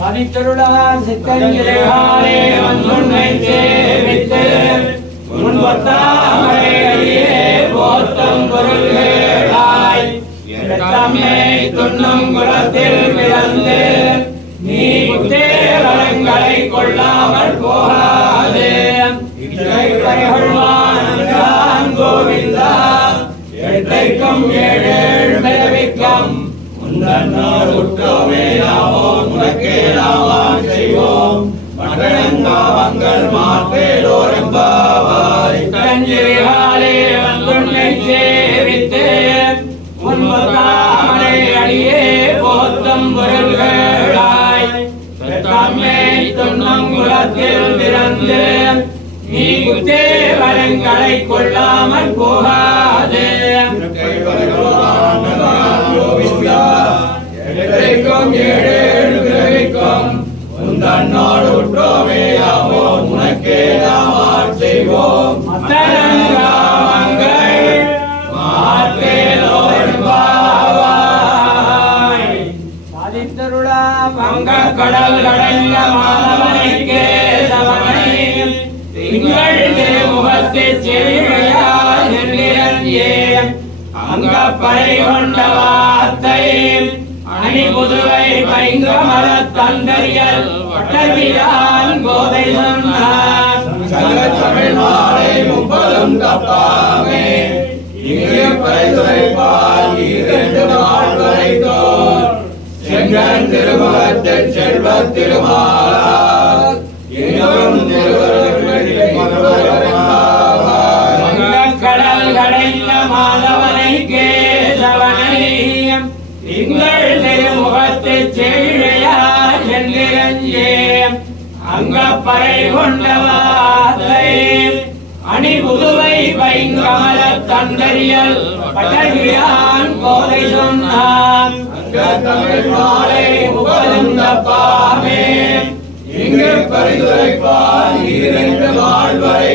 பதித்தருளார் சித்தங்கிலே வந்துண்மை சேவித்து முன்பத்தாமரை போத்தம் பொருள்களாய். தம்மை துண்ணும் குலத்தில் பிறந்து நீ புத்தேவரங்களை கொள்ளாமல் போகாதே. கோவிந்தா எட்டைக்கும் ஏழு உந்தன்னோடு உற்றோமே நாமோம் உனக்கே நாமான் செய்வோம். மற்றங்கள் மாற்றேலோரெம்பாவாய் கஞ்சிரிகாலே வந்துன்னை சேவித்து உன்மதாமரை அடியே போத்தம் பொருள்களாய் தம்மை துண்ணும் பிறந்து நீ குத்தே வரங்களை கொள்ளாமல் போகாதே. உந்தன்னோடு உற்றோமே ஆவோம் உனக்கே நாமான் செய்வோம் மத்தனங்காமங்கள் மாற்றேலோர்பாவாய் சாதித்தருளா வங்க கடல் கடைந்த மாணவனை சமனையில் திங்கள் திருமுகத்து செவிமையால் நெல்லிரஞ்சியே அங்க பறை கொண்ட வார்த்தையில் அணி புதுவை பைங்கமல தந்தரியல் பட்டவிரான் கோதை சொன்னார் தமிழ் மாலை முப்பதும் தப்பாமே. இங்கே பரிசுரைப்பால் இரண்டு நாள் செங்கன் செல்வ திருமாலார் திங்கள் திருமுகத்து செழிழையார் செல்லிரஞ்சே அங்க அணி புதுவை பைங்கமல தந்தரியல் பட்டகிழான் கோதை சொன்னான். தமிழ் மாலை முப்பதும் தப்பாமே இங்கே பரிசுரைப்பால் இரண்டு நாள் வரை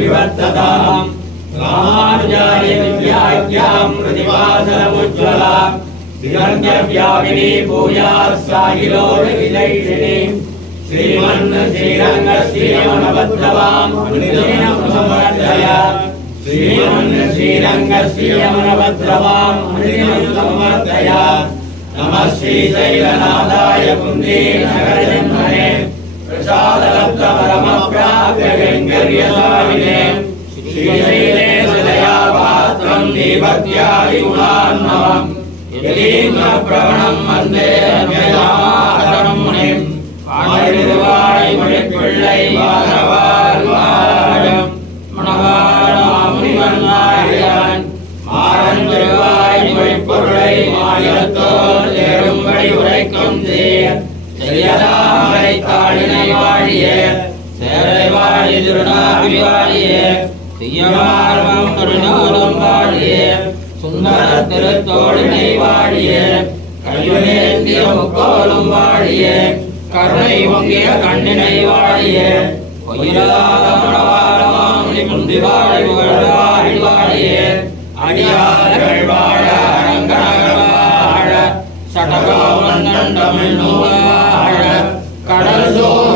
परिवर्तताम् रामानुजाय प्रतिपादनमुज्ज्वला निरञ्जव्यापिनी भूयात् साहिलो विलैषिणी श्रीमन् श्रीरङ्गश्रीयमनभद्रवाम् समर्दय श्रीमन् श्रीरङ्गश्रीयमनभद्रवाम् समर्दय नमः श्रीशैलनाथाय कुन्दे नगरजन्मने प्रसादलब्धपरमप्र परमप्राप्य गङ्गर्यसारिणे श्रीशैले सदया पात्रम् दीपत्यादिगुणान्नवम् यदीन्द्रप्रवणम् वन्दे रम्यजामातरम् मुनिम् ஆழ்வாய் மொழிப்பிள்ளை வாழவாள் வாழும் மணவாழாமுனிவன் வாழியான் மாறன் பெருவாய் மொழிப்பொருளை மாநிலத்தோர் தேரும்படி உரைக்கும் செய்யலாமலை தாளினை வாழிய சேரை வாழி திருநாவி வாழிய. சுந்தர திருத்தோழினை கையுனேந்திய முக்கோலும் கருணை கண்ணினை பொய்யிலாத வாழி புகழ்வாழி அடியார்கள் வாழ வாழ. சடகோமன் தமிழ் வாழ. கடல் சூழ்ந்த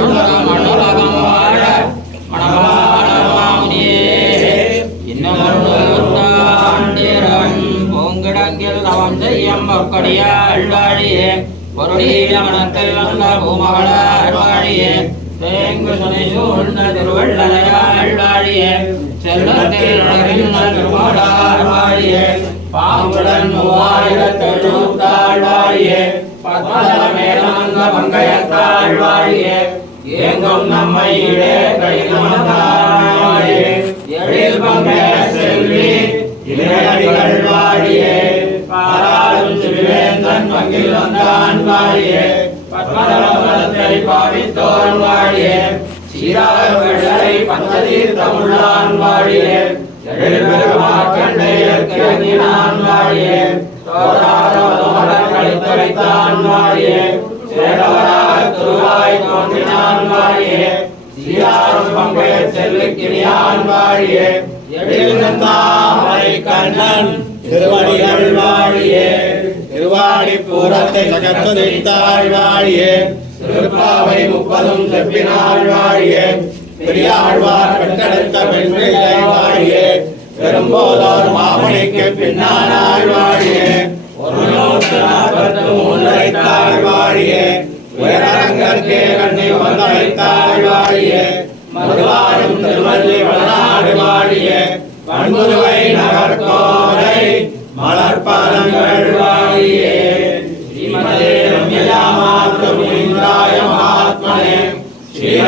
செய்யம் பொற்கொடியாள் வாழியே மனத்தில் வந்த பூமகளார் வாழியே தேங்கு சுனை சூழ்ந்த திருவள்ளலையாள் வாழியே செல்வத்தில் நகரில் பாம்புடன் நம்மை இடே எழில் செல்வி இளையடிகள் வாழியே சிவேந்தன் பங்கில் வந்தான் வாழியே. பத்மதளத்தை பாவித்தோன் வாழியே. சீராக வெள்ளரை வாழியே. வாழியே. கழித்துரைத்தான் வாழியே. துருவாய் தோன்றினான் வாழியே. சீராரும் செல்லுக்கினியான் வாழியே. எழில் கண்ணன் திருவடிகள் வாழியே. திருவாடி பூரத்தை சகத்துதைத்தாள் வாழியே திருப்பாவை முப்பதும் செப்பினாள் வாழியே பெரியாழ்வார் பெற்றெடுத்த பெண் வாழியே பெரும்போதோர் மாமணிக்கு பின்னானாள் வாழியே ஒரு நூற்று நாற்பத்து மூன்றைத்தாள் வாழியே உயரங்கற்கே கண்ணி வந்தழைத்தாள் வாழியே மதுவாரும் திருவள்ளி வளநாடு வாழியே. பண்புதுவை நகர்கோதை மலர்பாதங்கள் வாழியே.